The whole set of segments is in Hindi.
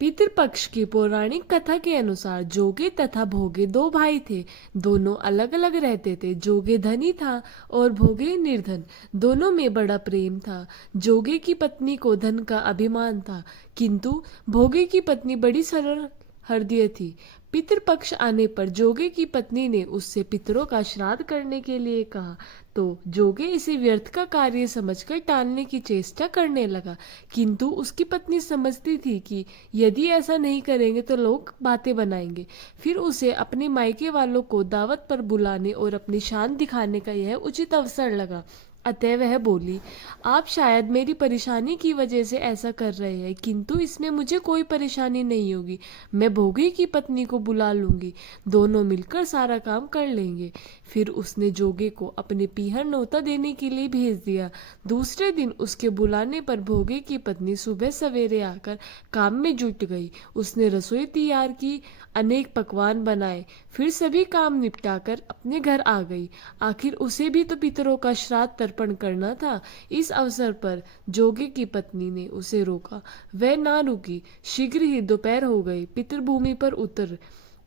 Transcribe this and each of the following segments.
पितृपक्ष की पौराणिक कथा के अनुसार जोगे तथा भोगे दो भाई थे। दोनों अलग अलग रहते थे। जोगे धनी था और भोगे निर्धन। दोनों में बड़ा प्रेम था। जोगे की पत्नी को धन का अभिमान था, किंतु भोगे की पत्नी बड़ी सरल हृदय थी। पितृपक्ष आने पर जोगे की पत्नी ने उससे पितरों का श्राद्ध करने के लिए कहा, तो जोगे इसे व्यर्थ का कार्य समझकर टालने की चेष्टा करने लगा। किंतु उसकी पत्नी समझती थी कि यदि ऐसा नहीं करेंगे तो लोग बातें बनाएंगे। फिर उसे अपने मायके वालों को दावत पर बुलाने और अपनी शान दिखाने का यह उचित अवसर लगा। अतः वह बोली, आप शायद मेरी परेशानी की वजह से ऐसा कर रहे हैं, किंतु इसमें मुझे कोई परेशानी नहीं होगी। मैं भोगी की पत्नी को बुला लूंगी, दोनों मिलकर सारा काम कर लेंगे। फिर उसने जोगे को अपने पीहर न्योता देने के लिए भेज दिया। दूसरे दिन उसके बुलाने पर भोगे की पत्नी सुबह सवेरे आकर काम में जुट गई। उसने रसोई तैयार की, अनेक पकवान बनाए, फिर सभी काम निपटाकर अपने घर आ गई। आखिर उसे भी तो पितरों का श्राद्ध तर्पण करना था। इस अवसर पर जोगे की पत्नी ने उसे रोका। वह ना रुकी। शीघ्र ही दोपहर हो गई। पितृभूमि पर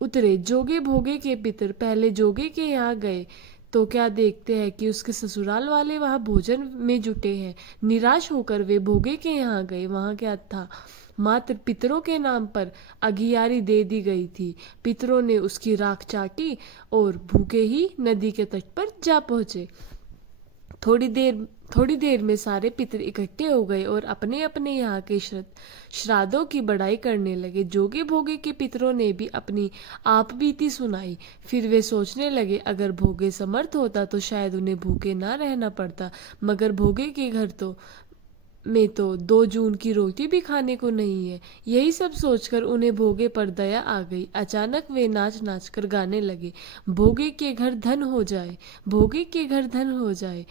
उतरे जोगे भोगे के पितर पहले जोगे के यहाँ गए तो क्या देखते हैं कि उसके ससुराल वाले वहां भोजन में जुटे हैं। निराश होकर वे भोगे के यहाँ गए। वहां क्या था, मात्र पितरों के नाम पर अघियारी दे दी गई थी। पितरों ने उसकी राख चाटी और भूखे ही नदी के तट पर जा पहुंचे। थोड़ी देर में सारे पितर इकट्ठे हो गए और अपने अपने यहाँ के श्राद्धों की बड़ाई करने लगे। जोगे भोगे के पितरों ने भी अपनी आप बीती सुनाई। फिर वे सोचने लगे, अगर भोगे समर्थ होता तो शायद उन्हें भूखे ना रहना पड़ता, मगर भोगे के घर में तो 2 जून की रोटी भी खाने को नहीं है। यही सब सोचकर उन्हें भोगे पर दया आ गई। अचानक वे नाच नाच कर गाने लगे, भोगे के घर धन हो जाए, भोगे के घर धन हो जाए।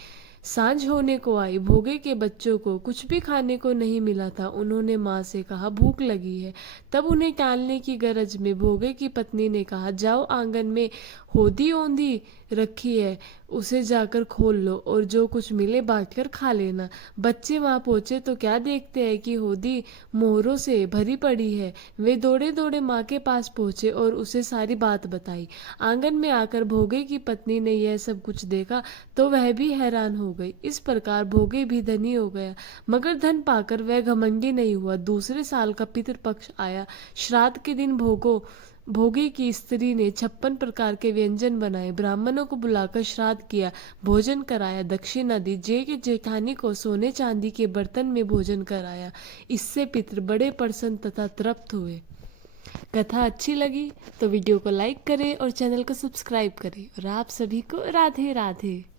सांझ होने को आई। भोगे के बच्चों को कुछ भी खाने को नहीं मिला था। उन्होंने माँ से कहा, भूख लगी है। तब उन्हें टालने की गरज में भोगे की पत्नी ने कहा, जाओ, आंगन में होदी ओंधी रखी है, उसे जाकर खोल लो और जो कुछ मिले बांटकर खा लेना। बच्चे वहां पहुंचे तो क्या देखते हैं कि होदी मोहरों से भरी पड़ी है। वे दौड़े दौड़े माँ के पास पहुंचे और उसे सारी बात बताई। आंगन में आकर भोगे की पत्नी ने यह सब कुछ देखा तो वह भी हैरान हो गई। इस प्रकार भोगे भी धनी हो गया, मगर धन पाकर वह घमंडी नहीं हुआ। दूसरे साल का पितृपक्ष आया। श्राद्ध के दिन भोगे की स्त्री ने 56 प्रकार के व्यंजन बनाए, ब्राह्मणों को बुलाकर श्राद्ध किया, भोजन कराया, दक्षिणा दी। जेठानी को सोने चांदी के बर्तन में भोजन कराया। इससे पितर बड़े प्रसन्न तथा तृप्त हुए। कथा अच्छी लगी तो वीडियो को लाइक करें और चैनल को सब्सक्राइब करें। और आप सभी को राधे राधे।